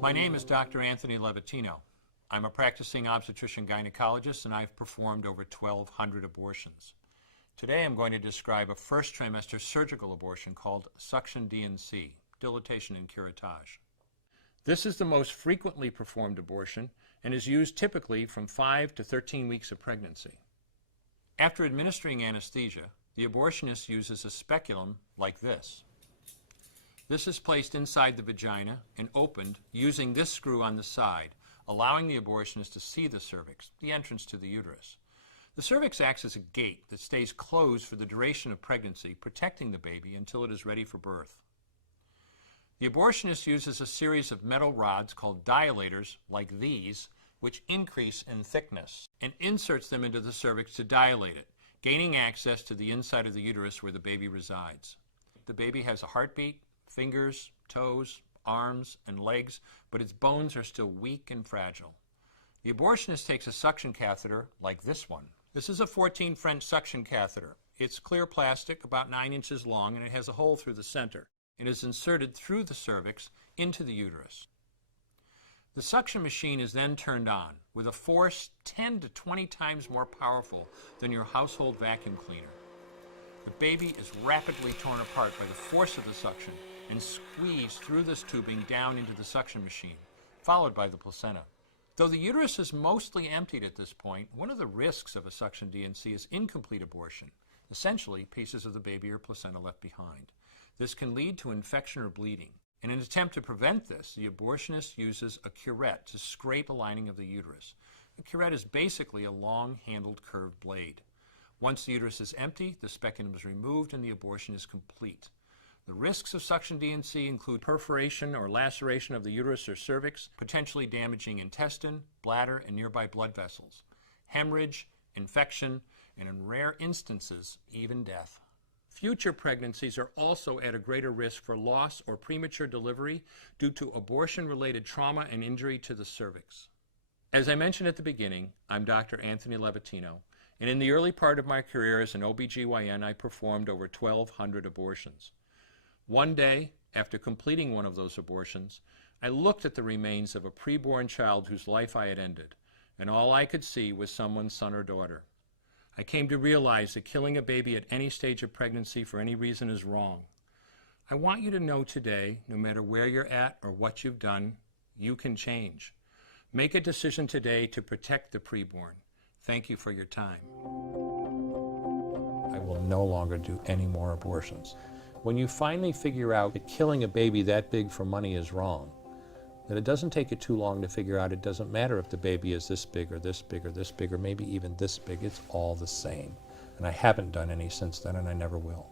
My name is Dr. Anthony Levatino. I'm a practicing obstetrician-gynecologist, and I've performed over 1,200 abortions. Today I'm going to describe a first trimester surgical abortion called suction D&C, dilatation and curettage. This is the most frequently performed abortion and is used typically from 5 to 13 weeks of pregnancy. After administering anesthesia, the abortionist uses a speculum like this. This is placed inside the vagina and opened using this screw on the side, allowing the abortionist to see the cervix, the entrance to the uterus. The cervix acts as a gate that stays closed for the duration of pregnancy, protecting the baby until it is ready for birth. The abortionist uses a series of metal rods called dilators, like these, which increase in thickness, and inserts them into the cervix to dilate it, gaining access to the inside of the uterus where the baby resides. The baby has a heartbeat, fingers, toes, arms, and legs, but its bones are still weak and fragile. The abortionist takes a suction catheter like this one. This is a 14 French suction catheter. It's clear plastic, about 9 inches long, and it has a hole through the center. It is inserted through the cervix into the uterus. The suction machine is then turned on with a force 10 to 20 times more powerful than your household vacuum cleaner. The baby is rapidly torn apart by the force of the suction and squeezed through this tubing down into the suction machine, followed by the placenta. Though the uterus is mostly emptied at this point, one of the risks of a suction D&C is incomplete abortion, essentially pieces of the baby or placenta left behind. This can lead to infection or bleeding. In an attempt to prevent this, the abortionist uses a curette to scrape a lining of the uterus. A curette is basically a long-handled curved blade. Once the uterus is empty, the speculum is removed and the abortion is complete. The risks of suction D&C include perforation or laceration of the uterus or cervix, potentially damaging intestine, bladder, and nearby blood vessels, hemorrhage, infection, and in rare instances, even death. Future pregnancies are also at a greater risk for loss or premature delivery due to abortion-related trauma and injury to the cervix. As I mentioned at the beginning, I'm Dr. Anthony Levatino, and in the early part of my career as an OBGYN, I performed over 1,200 abortions. One day, after completing one of those abortions, I looked at the remains of a preborn child whose life I had ended, and all I could see was someone's son or daughter. I came to realize that killing a baby at any stage of pregnancy for any reason is wrong. I want you to know today, no matter where you're at or what you've done, you can change. Make a decision today to protect the preborn. Thank you for your time. I will no longer do any more abortions. When you finally figure out that killing a baby that big for money is wrong, that it doesn't take you too long to figure out it doesn't matter if the baby is this big or this big or this big or maybe even this big, it's all the same. And I haven't done any since then, and I never will.